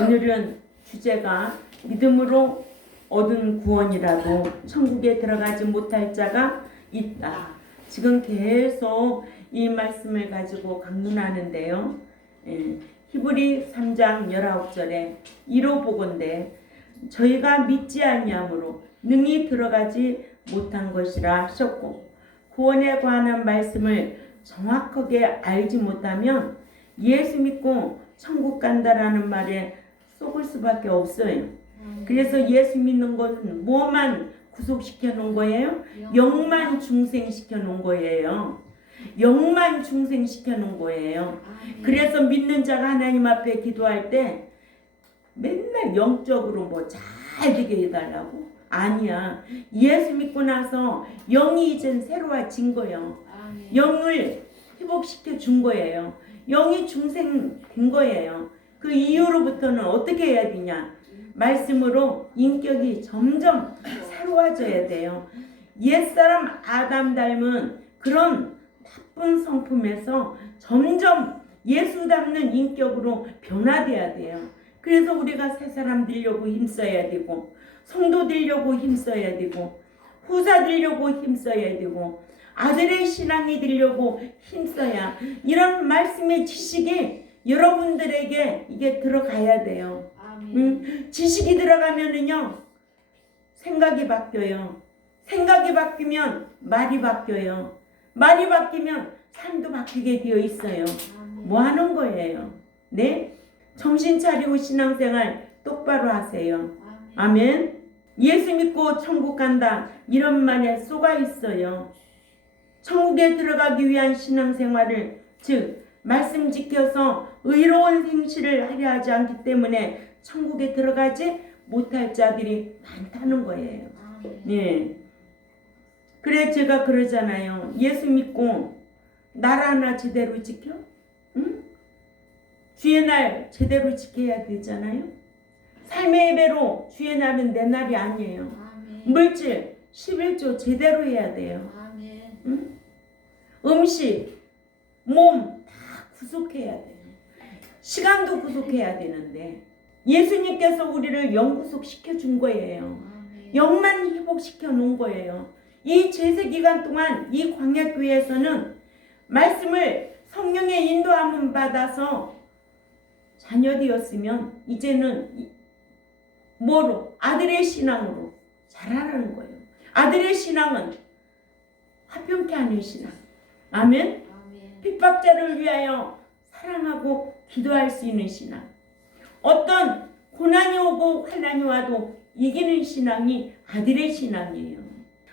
오늘은 주제가 믿음으로 얻은 구원이라도 천국에 들어가지 못할 자가 있다. 지금 계속 이 말씀을 가지고 강론하는데요. 히브리 3장 19절에 이로 보건대 저희가 믿지 아니함으로 능히 들어가지 못한 것이라 하셨고, 구원에 관한 말씀을 정확하게 알지 못하면 예수 믿고 천국 간다라는 말에 속을 수밖에 없어요. 그래서 예수 믿는 것은 뭐만 구속시켜 놓은 거예요? 영만 중생시켜 놓은 거예요. 영만 중생시켜 놓은 거예요. 그래서 믿는 자가 하나님 앞에 기도할 때 맨날 영적으로 뭐 잘 되게 해달라고? 아니야. 예수 믿고 나서 영이 이젠 새로워진 거예요. 영을 회복시켜 준 거예요. 영이 중생된 거예요. 그 이후로부터는 어떻게 해야 되냐? 말씀으로 인격이 점점 새로워져야 돼요. 옛사람 아담 닮은 그런 나쁜 성품에서 점점 예수 닮는 인격으로 변화돼야 돼요. 그래서 우리가 새 사람 되려고 힘써야 되고, 성도 되려고 힘써야 되고, 후사 되려고 힘써야 되고, 아들의 신앙이 되려고 힘써야 이런 말씀의 지식이 여러분들에게 이게 들어가야 돼요. 지식이 들어가면은요 생각이 바뀌어요. 생각이 바뀌면 말이 바뀌어요. 말이 바뀌면 삶도 바뀌게 되어 있어요. 뭐 하는 거예요? 네? 정신 차리고 신앙생활 똑바로 하세요. 아멘. 예수 믿고 천국 간다 이런 말에 쏘가 있어요. 천국에 들어가기 위한 신앙생활을, 즉 말씀 지켜서 의로운 행실을 하려 하지 않기 때문에 천국에 들어가지 못할 자들이 많다는 거예요. 네. 그래 제가 그러잖아요. 예수 믿고 날 하나 제대로 지켜? 응? 주의 날 제대로 지켜야 되잖아요. 삶의 예배로 주의 날은 내 날이 아니에요. 물질 11조 제대로 해야 돼요. 응? 음식, 몸 다 구속해야 돼요. 시간도 구속해야 되는데 예수님께서 우리를 영구속 시켜준 거예요. 영만 회복시켜 놓은 거예요. 이 제세 기간 동안 이 광야교회에서는 말씀을 성령의 인도함을 받아서 자녀되었으면 이제는 뭐로? 아들의 신앙으로 자라라는 거예요. 아들의 신앙은 화평케 하는 신앙. 아멘. 핍박자를 위하여 사랑하고 기도할 수 있는 신앙. 어떤 고난이 오고 환난이 와도 이기는 신앙이 아들의 신앙이에요.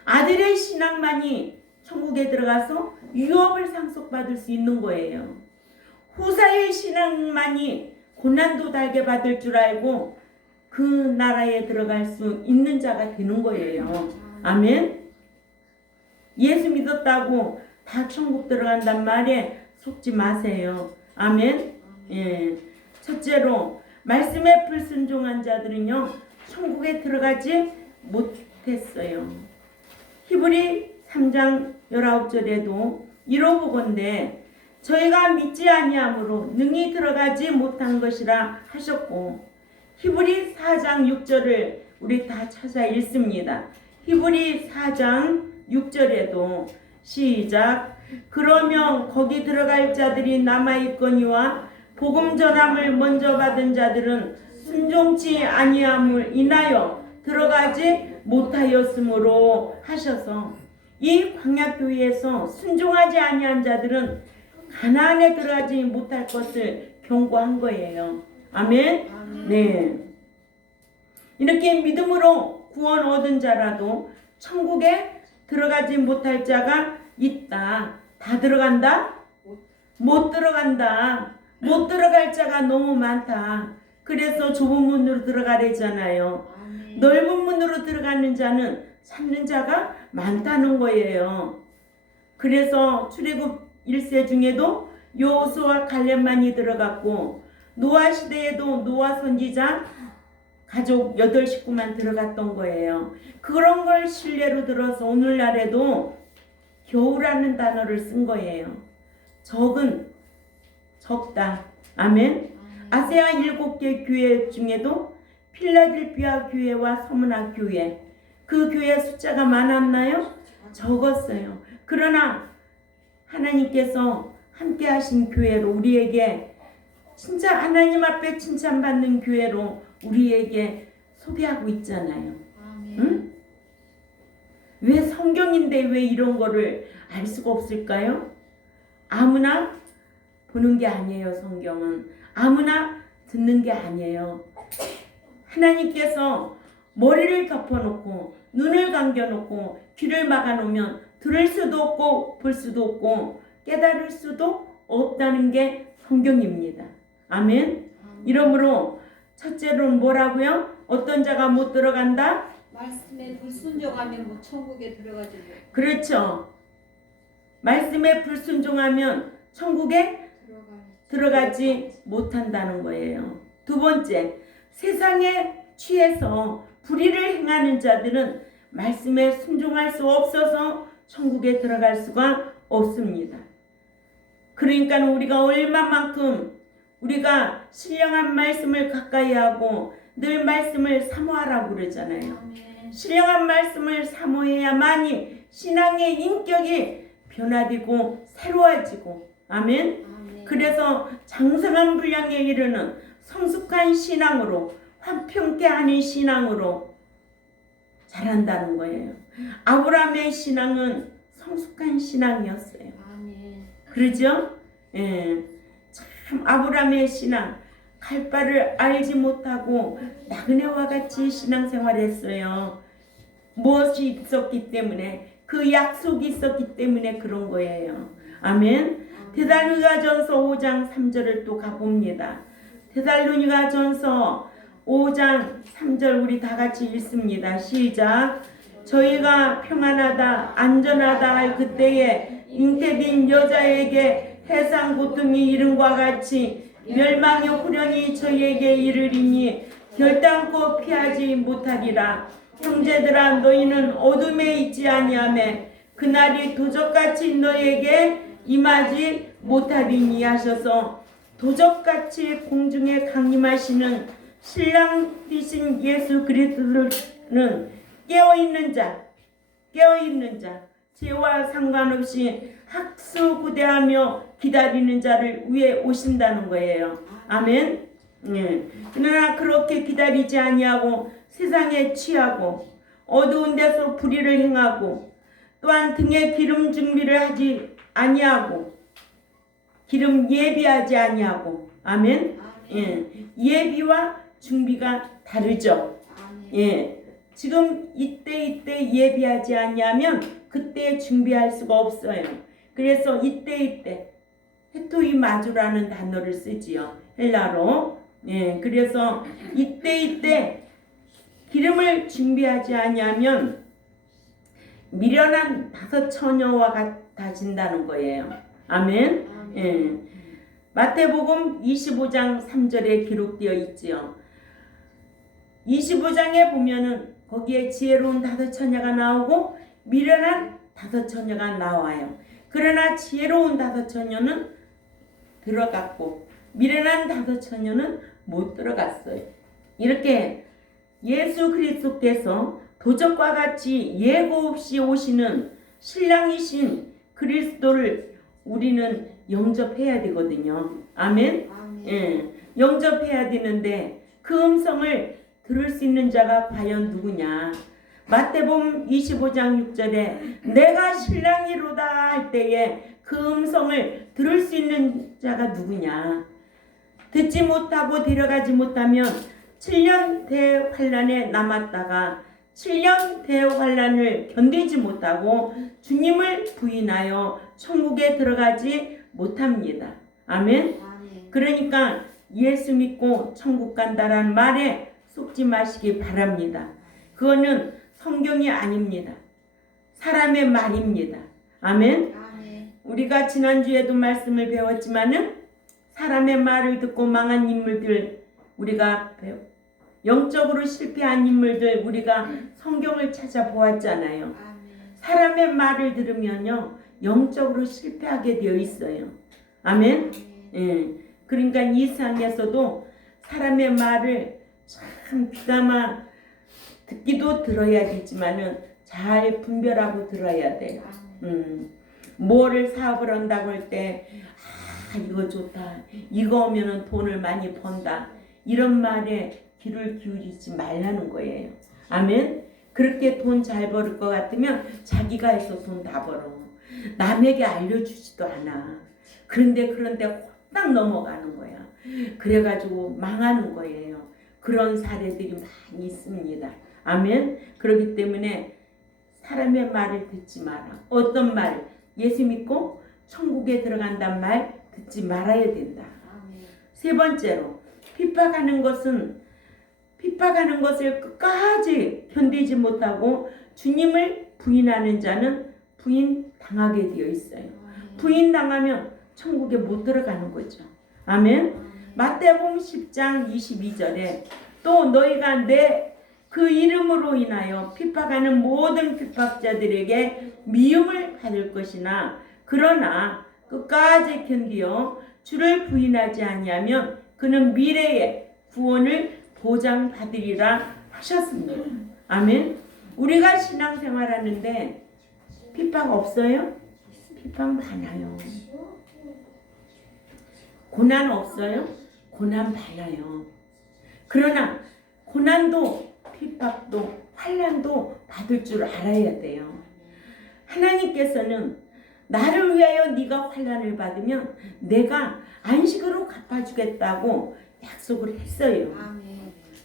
아들의 신앙만이 천국에 들어가서 유업을 상속받을 수 있는 거예요. 후사의 신앙만이 고난도 달게 받을 줄 알고 그 나라에 들어갈 수 있는 자가 되는 거예요. 아멘. 예수 믿었다고 다 천국 들어간단 말에 속지 마세요. 아멘. 예. 첫째로 말씀에 불순종한 자들은요 천국에 들어가지 못했어요. 히브리 3장 19절에도 이로 보건대 저희가 믿지 아니함으로 능히 들어가지 못한 것이라 하셨고, 히브리 4장 6절을 우리 다 찾아 읽습니다. 히브리 4장 6절에도 시작. 그러면 거기 들어갈 자들이 남아있거니와 복음 전함을 먼저 받은 자들은 순종치 아니함을 인하여 들어가지 못하였으므로 하셔서, 이 광야교회에서 순종하지 아니한 자들은 가나안에 들어가지 못할 것을 경고한 거예요. 아멘. 네. 이렇게 믿음으로 구원 얻은 자라도 천국에 들어가지 못할 자가 있다. 다 들어간다? 못 들어간다. 못 들어갈 자가 너무 많다. 그래서 좁은 문으로 들어가래잖아요. 넓은 문으로 들어가는 자는 찾는 자가 많다는 거예요. 그래서 출애굽 1세 중에도 여호수아 갈렙만이 들어갔고, 노아 시대에도 노아 선지자 가족 8식구만 들어갔던 거예요. 그런 걸 신뢰로 들어서 오늘날에도 겨우라는 단어를 쓴 거예요. 적은 적다. 아멘. 아세아 7개 교회 중에도 필라델피아 교회와 서문화 교회, 그 교회 숫자가 많았나요? 적었어요. 그러나 하나님께서 함께 하신 교회로, 우리에게 진짜 하나님 앞에 칭찬받는 교회로 우리에게 소개하고 있잖아요. 응? 왜 성경인데 왜 이런 거를 알 수가 없을까요? 아무나 보는 게 아니에요. 성경은 아무나 듣는 게 아니에요. 하나님께서 머리를 덮어놓고 눈을 감겨놓고 귀를 막아놓으면 들을 수도 없고 볼 수도 없고 깨달을 수도 없다는 게 성경입니다. 아멘. 이러므로 첫째로는 뭐라고요? 어떤 자가 못 들어간다? 말씀에 불순종하면 뭐 천국에 들어가지 못. 그렇죠. 말씀에 불순종하면 천국에 들어가지 못한다는 거예요. 두 번째, 세상에 취해서 불의를 행하는 자들은 말씀에 순종할 수 없어서 천국에 들어갈 수가 없습니다. 그러니까 우리가 얼마만큼 우리가 신령한 말씀을 가까이 하고 늘 말씀을 사모하라고 그러잖아요. 신령한 말씀을 사모해야만이 신앙의 인격이 변화되고 새로워지고, 아멘. 그래서 장성한 분량에 이르는 성숙한 신앙으로, 화평케 하는 신앙으로 자란다는 거예요. 아브라함의 신앙은 성숙한 신앙이었어요. 그러죠? 예. 참 아브라함의 신앙, 갈 바를 알지 못하고 나그네와 같이 신앙생활했어요. 무엇이 있었기 때문에, 그 약속이 있었기 때문에 그런 거예요. 아멘. 데살로니가전서 5장 3절을 또 가봅니다. 데살로니가전서 5장 3절 우리 다 같이 읽습니다. 시작. 저희가 평안하다 안전하다 할 그때에 잉태된 여자에게 해상 고통이 이른과 같이 멸망의 후련이 저희에게 이르리니 결단코 피하지 못하리라. 형제들아, 너희는 어둠에 있지 아니하며 그날이 도적같이 너희에게 임하지 못하리니 하셔서, 도적같이 공중에 강림하시는 신랑 되신 예수 그리스도는 깨어있는 자, 죄와 상관없이 학수구대하며 기다리는 자를 위해 오신다는 거예요. 아멘. 예. 그러나 그렇게 기다리지 아니하고 세상에 취하고 어두운 데서 불의를 행하고, 또한 등에 기름 준비를 하지 아니하고 기름 예비하지 아니하고, 아멘. 예. 예비와 준비가 다르죠. 예. 지금 이때 예비하지 아니하면 그때 준비할 수가 없어요. 그래서 이때 헤토이 마주라는 단어를 쓰지요. 헬라로. 예. 그래서 이때 기름을 준비하지 아니하면 미련한 5 처녀와 같아진다는 거예요. 아멘. 예. 마태복음 25장 3절에 기록되어 있지요. 25장에 보면은 거기에 지혜로운 5 처녀가 나오고 미련한 5 처녀가 나와요. 그러나 지혜로운 5 처녀는 들어갔고 미련한 5 처녀는 못 들어갔어요. 이렇게 예수 그리스도께서 도적과 같이 예고 없이 오시는 신랑이신 그리스도를 우리는 영접해야 되거든요. 아멘. 예, 영접해야 되는데 그 음성을 들을 수 있는 자가 과연 누구냐? 마태복음 25장 6절에 내가 신랑이로다 할 때에 그 음성을 들을 수 있는 자가 누구냐? 듣지 못하고 데려가지 못하면 7년 대환란에 남았다가 7년 대환란을 견디지 못하고 주님을 부인하여 천국에 들어가지 못합니다. 아멘. 그러니까 예수 믿고 천국 간다라는 말에 속지 마시기 바랍니다. 그거는 성경이 아닙니다. 사람의 말입니다. 아멘. 우리가 지난주에도 말씀을 배웠지만은 사람의 말을 듣고 망한 인물들, 우리가 영적으로 실패한 인물들 우리가 성경을 찾아보았잖아요. 사람의 말을 들으면요 영적으로 실패하게 되어 있어요. 아멘. 예. 그러니까 이 세상에서도 사람의 말을 참 귀담아 듣기도 들어야 되지만은 잘 분별하고 들어야 돼요. 뭐를 사업을 한다고 할 때 이거 좋다, 이거 오면은 돈을 많이 번다, 이런 말에 귀를 기울이지 말라는 거예요. 아멘. 그렇게 돈 잘 벌을 것 같으면 자기가 해서 돈 다 벌어. 남에게 알려주지도 않아. 그런데 홀딱 넘어가는 거야. 그래가지고 망하는 거예요. 그런 사례들이 많이 있습니다. 아멘. 그렇기 때문에 사람의 말을 듣지 마라. 어떤 말? 예수 믿고 천국에 들어간단 말 듣지 말아야 된다. 세 번째로 핍박하는 것을 끝까지 견디지 못하고 주님을 부인하는 자는 부인당하게 되어 있어요. 부인당하면 천국에 못 들어가는 거죠. 아멘. 마태복음 10장 22절에 또 너희가 내 그 이름으로 인하여 핍박하는 모든 핍박자들에게 미움을 받을 것이나 그러나 끝까지 견디어 주를 부인하지 아니하면 그는 미래의 구원을 보장받으리라 하셨습니다. 아멘. 우리가 신앙생활하는데 핍박 없어요? 핍박 많아요. 고난 없어요? 고난 많아요. 그러나 고난도 핍박도 환난도 받을 줄 알아야 돼요. 하나님께서는 나를 위하여 네가 환난을 받으면 내가 안식으로 갚아주겠다고 약속을 했어요.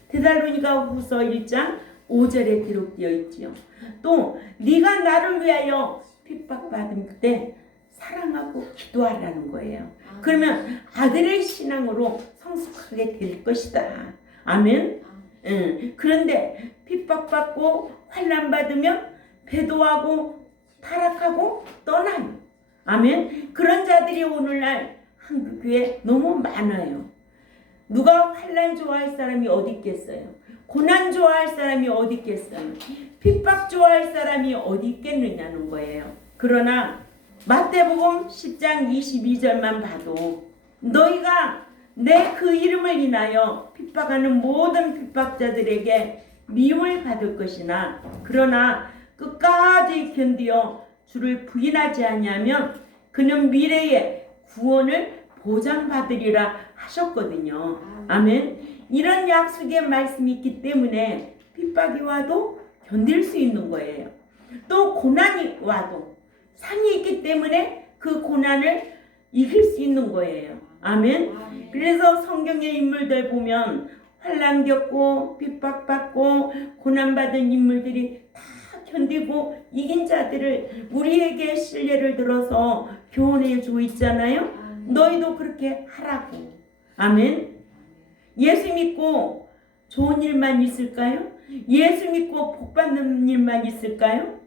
데살로니가 후서 1장 5절에 기록되어 있지요. 또 네가 나를 위하여 핍박받을 때 사랑하고 기도하라는 거예요. 그러면 아들의 신앙으로 성숙하게 될 것이다. 아멘. 그런데 핍박받고 환난받으면 배도하고 타락하고 떠나요. 아멘. 그런 자들이 오늘날 한국교회에 너무 많아요. 누가 환난 좋아할 사람이 어디 있겠어요? 고난 좋아할 사람이 어디 있겠어요? 핍박 좋아할 사람이 어디 있겠느냐는 거예요. 그러나 마태복음 10장 22절만 봐도 너희가 내 그 이름을 인하여 핍박하는 모든 핍박자들에게 미움을 받을 것이나 그러나 끝까지 견디어 주를 부인하지 아니하면 그는 미래의 구원을 보장받으리라 하셨거든요. 아멘. 이런 약속의 말씀이 있기 때문에 핍박이 와도 견딜 수 있는 거예요. 또 고난이 와도 상이 있기 때문에 그 고난을 이길 수 있는 거예요. 아멘. 그래서 성경의 인물들 보면 환난 겪고 핍박받고 고난받은 인물들이 다 견디고 이긴 자들을 우리에게 신뢰를 들어서 교훈해 주고 있잖아요. 너희도 그렇게 하라고. 아멘. 예수 믿고 좋은 일만 있을까요? 예수 믿고 복 받는 일만 있을까요?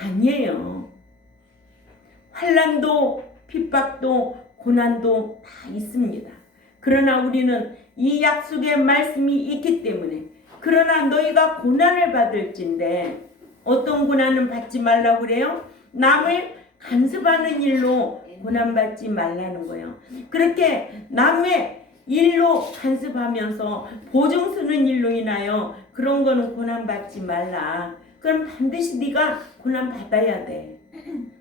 아니에요. 환난도 핍박도 고난도 다 있습니다. 그러나 우리는 이 약속의 말씀이 있기 때문에 그러나 너희가 고난을 받을진데 어떤 고난은 받지 말라고 그래요? 남을 간섭하는 일로 고난받지 말라는 거예요. 그렇게 남의 일로 간섭하면서 보증 쓰는 일로 인하여 그런 거는 고난받지 말라. 그럼 반드시 네가 고난받아야 돼.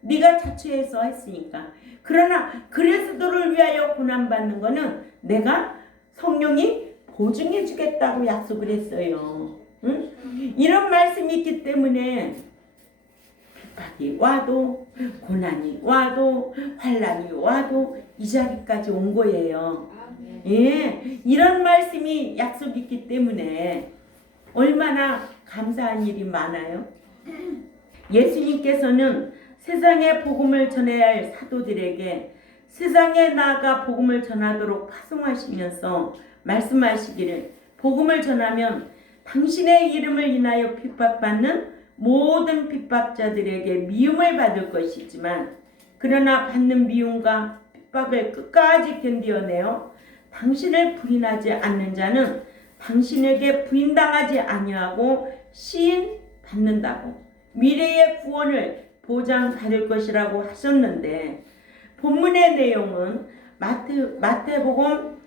네가 자초해서 했으니까. 그러나 그래서 너를 위하여 고난받는 거는 내가 성령이 보증해 주겠다고 약속을 했어요. 응? 이런 말씀이 있기 때문에 핍박이 와도 고난이 와도 환난이 와도 이 자리까지 온 거예요. 예, 이런 말씀이 약속이 있기 때문에 얼마나 감사한 일이 많아요. 예수님께서는 세상에 복음을 전해야 할 사도들에게 세상에 나아가 복음을 전하도록 파송하시면서 말씀하시기를 복음을 전하면 당신의 이름을 인하여 핍박받는 모든 핍박자들에게 미움을 받을 것이지만 그러나 받는 미움과 핍박을 끝까지 견디어내어 당신을 부인하지 않는 자는 당신에게 부인당하지 아니하고 시인받는다고 미래의 구원을 보장받을 것이라고 하셨는데 본문의 내용은 마태복음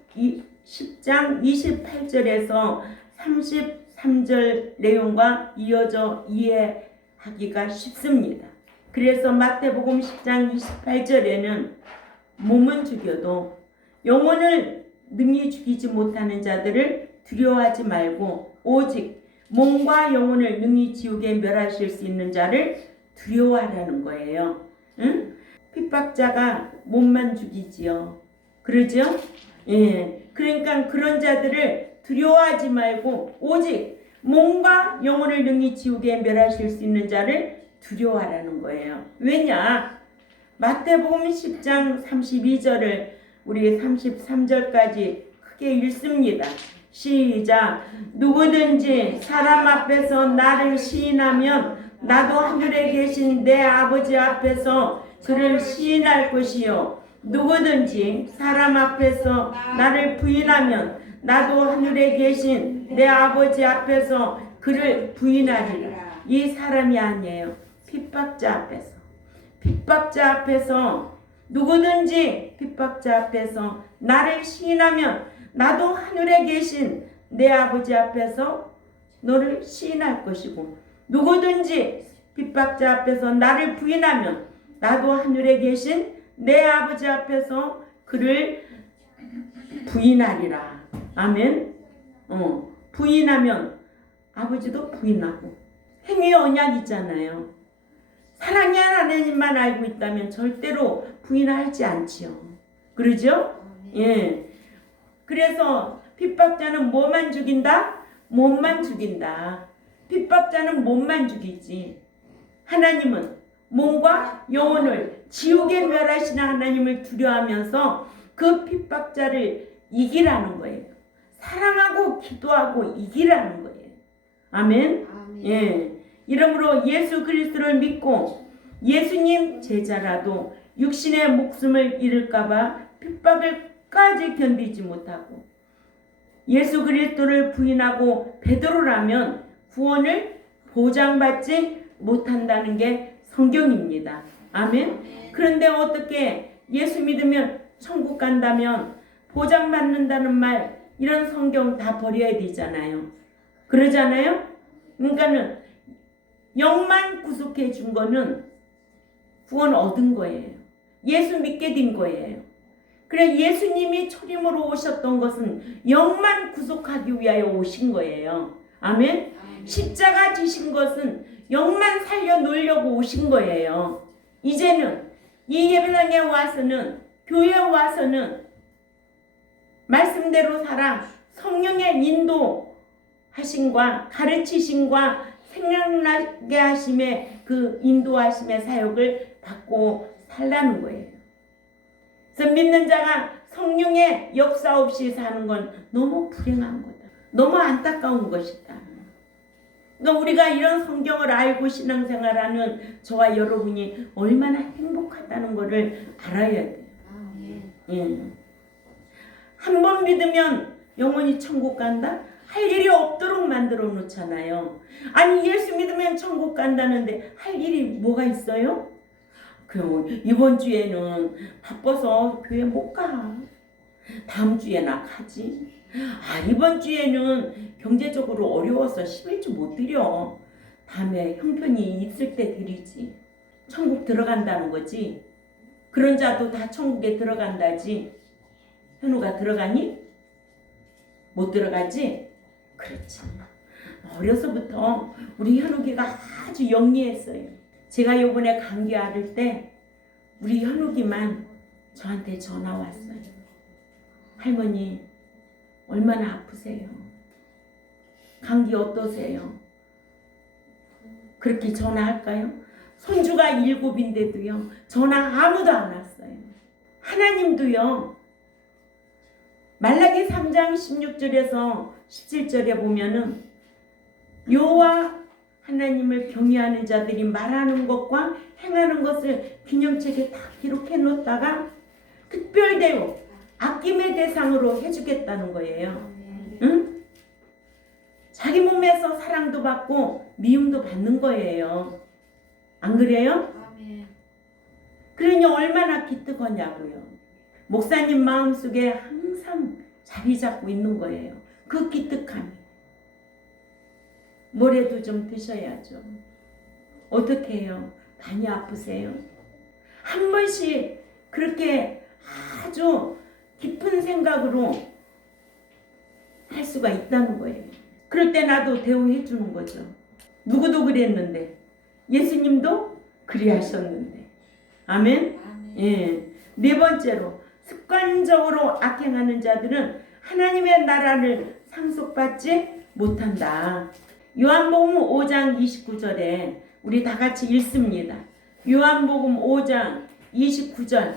10장 28절에서 33절 내용과 이어져 이해하기가 쉽습니다. 그래서 마태복음 10장 28절에는 몸은 죽여도 영혼을 능히 죽이지 못하는 자들을 두려워하지 말고 오직 몸과 영혼을 능히 지옥에 멸하실 수 있는 자를 두려워하라는 거예요. 응? 핍박자가 몸만 죽이지요. 그러죠? 예. 그러니까 그런 자들을 두려워하지 말고 오직 몸과 영혼을 능히 지옥에 멸하실 수 있는 자를 두려워하라는 거예요. 왜냐? 마태복음 10장 32절을 우리 33절까지 크게 읽습니다. 시작. 누구든지 사람 앞에서 나를 시인하면 나도 하늘에 계신 내 아버지 앞에서 그를 시인할 것이요. 누구든지 사람 앞에서 나를 부인하면 나도 하늘에 계신 내 아버지 앞에서 그를 부인하리라. 이 사람이 아니에요. 핍박자 앞에서. 핍박자 앞에서 누구든지 핍박자 앞에서 나를 시인하면 나도 하늘에 계신 내 아버지 앞에서 너를 시인할 것이고 누구든지 핍박자 앞에서 나를 부인하면 나도 하늘에 계신 내 아버지 앞에서 그를 부인하리라. 아멘. 부인하면 아버지도 부인하고 행위 언약 있잖아요. 사랑의 하나님만 알고 있다면 절대로 부인하지 않지요. 그러죠? 예. 그래서 핍박자는 뭐만 죽인다? 몸만 죽인다. 핍박자는 몸만 죽이지. 하나님은 몸과 영혼을 지옥에 멸하시는 하나님을 두려워하면서 그 핍박자를 이기라는 거예요. 사랑하고 기도하고 이기라는 거예요. 아멘. 예. 이러므로 예수 그리스도를 믿고 예수님 제자라도 육신의 목숨을 잃을까봐 핍박을까지 견디지 못하고 예수 그리스도를 부인하고 베드로라면 구원을 보장받지 못한다는 게 성경입니다. 아멘. 그런데 어떻게 예수 믿으면 천국 간다면 보장받는다는 말 이런 성경 다 버려야 되잖아요. 그러잖아요. 그러니까는 영만 구속해 준 거는 구원 얻은 거예요. 예수 믿게 된 거예요. 그래 예수님이 초림으로 오셨던 것은 영만 구속하기 위하여 오신 거예요. 아멘. 십자가 지신 것은 영만 살려 놓으려고 오신 거예요. 이제는 이 예배당에 와서는 교회에 와서는 말씀대로 살아 성령의 인도하심과 가르치심과 생각나게 하심의 그 인도하심의 사역을 받고 살라는 거예요. 그래서 믿는 자가 성령의 역사 없이 사는 건 너무 불행한 거다. 너무 안타까운 것이다. 그러니까 우리가 이런 성경을 알고 신앙생활하는 저와 여러분이 얼마나 행복하다는 것을 알아야 돼요. 예. 한 번 믿으면 영원히 천국 간다? 할 일이 없도록 만들어 놓잖아요. 아니 예수 믿으면 천국 간다는데 할 일이 뭐가 있어요? 이번 주에는 바빠서 교회 못 가. 다음 주에나 가지. 이번 주에는 경제적으로 어려워서 11주 못 드려. 다음에 형편이 있을 때 드리지. 천국 들어간다는 거지. 그런 자도 다 천국에 들어간다지. 현우가 들어가니? 못 들어가지? 그렇지. 어려서부터 우리 현욱이가 아주 영리했어요. 제가 요번에 감기 앓을 때 우리 현욱이만 저한테 전화 왔어요. 할머니 얼마나 아프세요? 감기 어떠세요? 그렇게 전화할까요? 손주가 7인데도요. 전화 아무도 안 왔어요. 하나님도요. 말라기 3장 16절에서 17절에 보면은 여호와 하나님을 경외하는 자들이 말하는 것과 행하는 것을 기념책에 다 기록해 놓다가 특별대우 아낌의 대상으로 해주겠다는 거예요. 응? 자기 몸에서 사랑도 받고 미움도 받는 거예요. 안 그래요? 그러니 얼마나 기특하냐고요. 목사님 마음속에 항상 자리 잡고 있는 거예요. 그 기특함이. 뭐라도 좀 드셔야죠. 어떻게 해요? 많이 아프세요? 한 번씩 그렇게 아주 깊은 생각으로 할 수가 있다는 거예요. 그럴 때 나도 대우해 주는 거죠. 누구도 그랬는데 예수님도 그리하셨는데. 아멘. 예. 네 번째로 습관적으로 악행하는 자들은 하나님의 나라를 상속받지 못한다. 요한복음 5장 29절에 우리 다 같이 읽습니다. 요한복음 5장 29절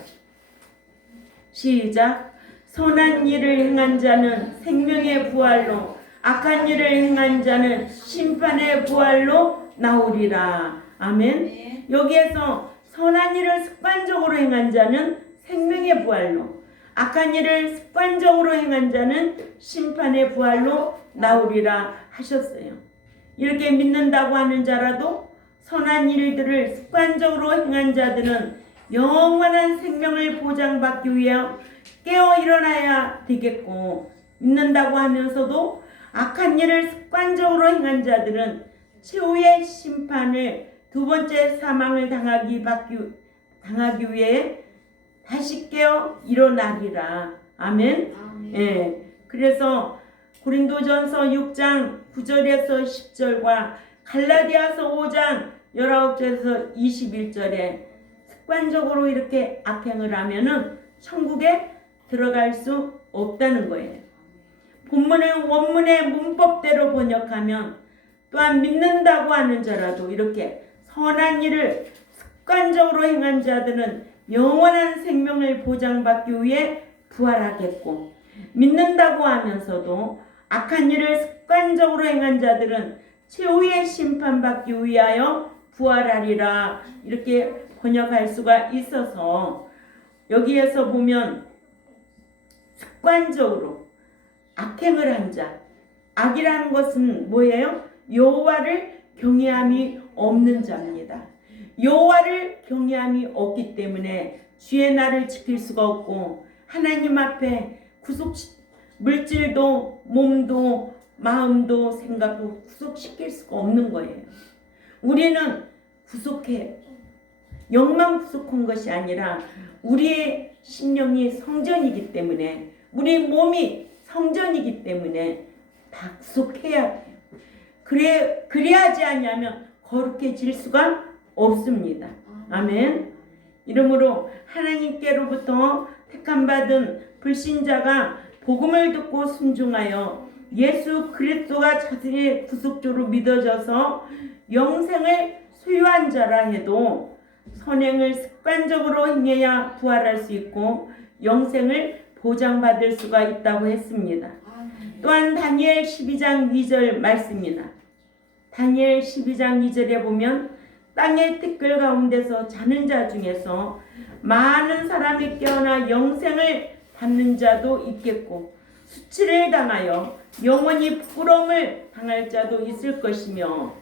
시작. 선한 일을 행한 자는 생명의 부활로, 악한 일을 행한 자는 심판의 부활로 나오리라. 아멘. 여기에서 선한 일을 습관적으로 행한 자는 생명의 부활로, 악한 일을 습관적으로 행한 자는 심판의 부활로 나오리라 하셨어요. 이렇게 믿는다고 하는 자라도 선한 일들을 습관적으로 행한 자들은 영원한 생명을 보장받기 위해 깨어 일어나야 되겠고, 믿는다고 하면서도 악한 일을 습관적으로 행한 자들은 최후의 심판을, 두 번째 사망을 당하기 위해 다시 깨어 일어나리라. 아멘. 예. 그래서 고린도전서 6장 9절에서 10절과 갈라디아서 5장 19절에서 21절에 습관적으로 이렇게 악행을 하면은 천국에 들어갈 수 없다는 거예요. 본문을 원문의 문법대로 번역하면 또한 믿는다고 하는 자라도 이렇게 선한 일을 습관적으로 행한 자들은 영원한 생명을 보장받기 위해 부활하겠고, 믿는다고 하면서도 악한 일을 습관적으로 행한 자들은 최후의 심판받기 위하여 부활하리라. 이렇게 번역할 수가 있어서 여기에서 보면 습관적으로 악행을 한 자, 악이라는 것은 뭐예요? 여호와를 경외함이 없는 자입니다. 여호와를 경외함이 없기 때문에 주의 날을 지킬 수가 없고, 하나님 앞에 물질도 몸도 마음도 생각도 구속시킬 수가 없는 거예요. 우리는 구속해, 영만 구속한 것이 아니라 우리의 심령이 성전이기 때문에, 우리 몸이 성전이기 때문에 다 구속해야 돼요. 그래야지 않냐면 거룩해질 수가 없습니다. 아멘. 이러므로 하나님께로부터 택함받은 불신자가 복음을 듣고 순종하여 예수 그리스도가 자신의 구속주로 믿어져서 영생을 소유한 자라 해도 선행을 습관적으로 행해야 부활할 수 있고 영생을 보장받을 수가 있다고 했습니다. 또한 다니엘 12장 2절 말씀이나 다니엘 12장 2절에 보면 땅의 티끌 가운데서 자는 자 중에서 많은 사람이 깨어나 영생을 받는 자도 있겠고, 수치를 당하여 영원히 부끄러움을 당할 자도 있을 것이며,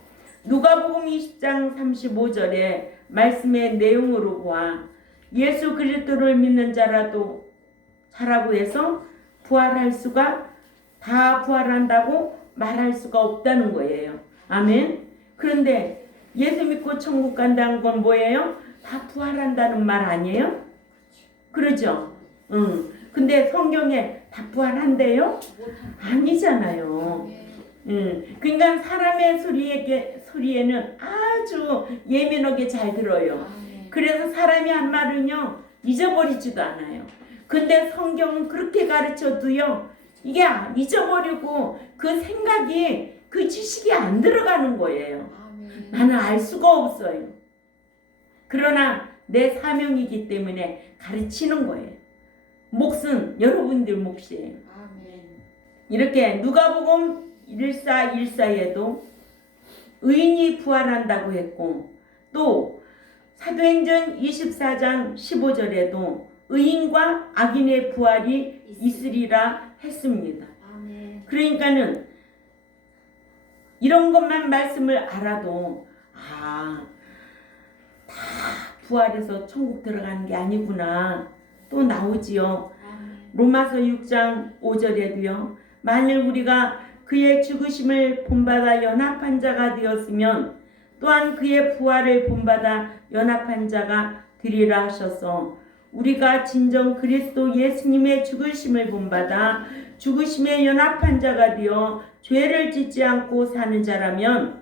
누가복음 20장 35절의 말씀의 내용으로 보아 예수 그리스도를 믿는 자라도 자라고 해서 다 부활한다고 말할 수가 없다는 거예요. 아멘. 그런데 예수 믿고 천국 간다는 건 뭐예요? 다 부활한다는 말 아니에요? 그러죠? 근데 성경에 다 부활한대요? 아니잖아요. 그러니까 사람의 소리에는 아주 예민하게 잘 들어요. 그래서 사람이 한 말은요 잊어버리지도 않아요. 근데 성경은 그렇게 가르쳐도요 이게 잊어버리고 그 생각이, 그 지식이 안 들어가는 거예요. 나는 알 수가 없어요. 그러나 내 사명이기 때문에 가르치는 거예요. 몫은 여러분들 몫이에요. 이렇게 누가복음 14:14에도 의인이 부활한다고 했고, 또 사도행전 24장 15절에도 의인과 악인의 부활이 있으리라 했습니다. 그러니까는 이런 것만 말씀을 알아도 다 부활해서 천국 들어가는 게 아니구나 또 나오지요. 로마서 6장 5절에도요. 만일 우리가 그의 죽으심을 본받아 연합한 자가 되었으면 또한 그의 부활을 본받아 연합한 자가 되리라 하셔서 우리가 진정 그리스도 예수님의 죽으심을 본받아 죽으심에 연합한 자가 되어 죄를 짓지 않고 사는 자라면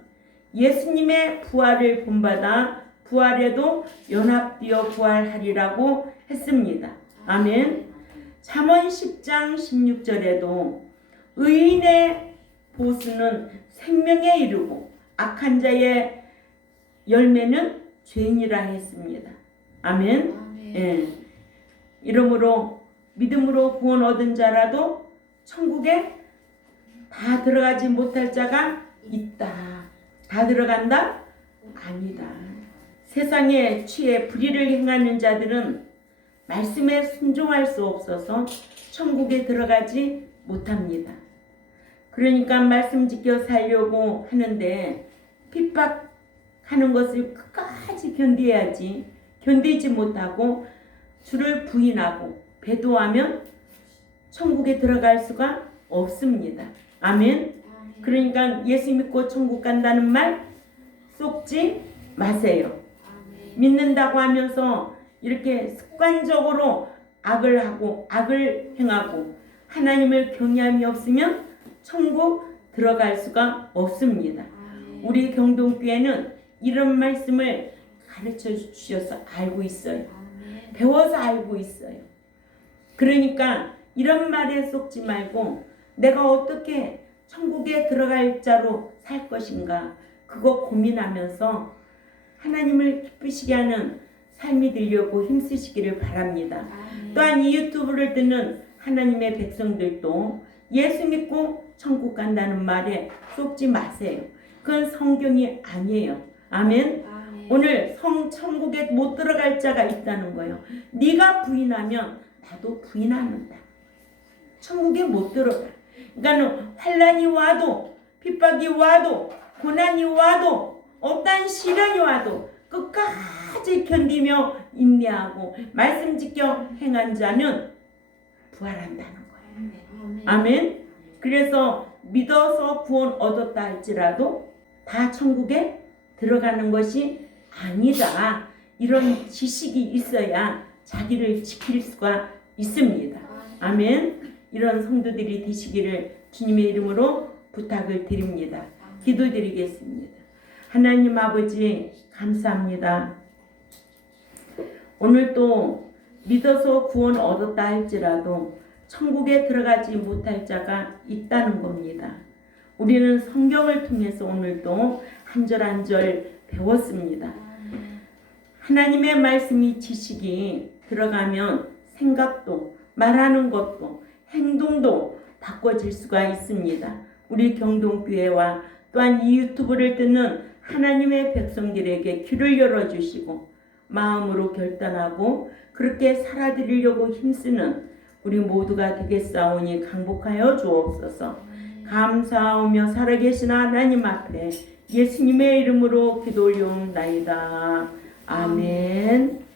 예수님의 부활을 본받아 부활에도 연합되어 부활하리라고 했습니다. 아멘. 잠언 10장 16절에도 의인의 보수는 생명에 이르고 악한 자의 열매는 죄인이라 했습니다. 아멘. 예. 이러므로 믿음으로 구원 얻은 자라도 천국에 다 들어가지 못할 자가 있다. 다 들어간다? 아니다. 세상에 취해 불의를 행하는 자들은 말씀에 순종할 수 없어서 천국에 들어가지 못합니다. 그러니까 말씀 지켜 살려고 하는데 핍박하는 것을 끝까지 견뎌야지. 견디지 못하고 주를 부인하고 배도하면 천국에 들어갈 수가 없습니다. 아멘. 그러니까 예수 믿고 천국 간다는 말 속지 마세요. 믿는다고 하면서 이렇게 습관적으로 악을 하고 악을 행하고 하나님을 경외함이 없으면 천국 들어갈 수가 없습니다. 우리 경동교회는 이런 말씀을 가르쳐 주셔서 알고 있어요. 배워서 알고 있어요. 그러니까 이런 말에 속지 말고 내가 어떻게 천국에 들어갈 자로 살 것인가 그거 고민하면서 하나님을 기쁘시게 하는 삶이 되려고 힘쓰시기를 바랍니다. 또한 이 유튜브를 듣는 하나님의 백성들도 예수 믿고 천국 간다는 말에 속지 마세요. 그건 성경이 아니에요. 아멘. 오늘 천국에 못 들어갈 자가 있다는 거예요. 네가 부인하면 나도 부인합니다. 천국에 못 들어가. 그러니까 환난이 와도 핍박이 와도 고난이 와도 어떤 시련이 와도 끝까지 견디며 인내하고 말씀 지켜 행한 자는 부활한다는 거예요. 아멘. 그래서 믿어서 구원 얻었다 할지라도 다 천국에 들어가는 것이 아니다. 이런 지식이 있어야 자기를 지킬 수가 있습니다. 아멘. 이런 성도들이 되시기를 주님의 이름으로 부탁을 드립니다. 기도드리겠습니다. 하나님 아버지 감사합니다. 오늘도 믿어서 구원 얻었다 할지라도 천국에 들어가지 못할 자가 있다는 겁니다. 우리는 성경을 통해서 오늘도 한 절 한 절 배웠습니다. 하나님의 말씀이 지식이 들어가면 생각도 말하는 것도 행동도 바꿔질 수가 있습니다. 우리 경동교회와 또한 이 유튜브를 듣는 하나님의 백성들에게 귀를 열어주시고 마음으로 결단하고 그렇게 살아드리려고 힘쓰는 우리 모두가 되겠사오니 강복하여 주옵소서. 감사하며 살아계신 하나님 앞에 예수님의 이름으로 기도 올려옵나이다. 아멘.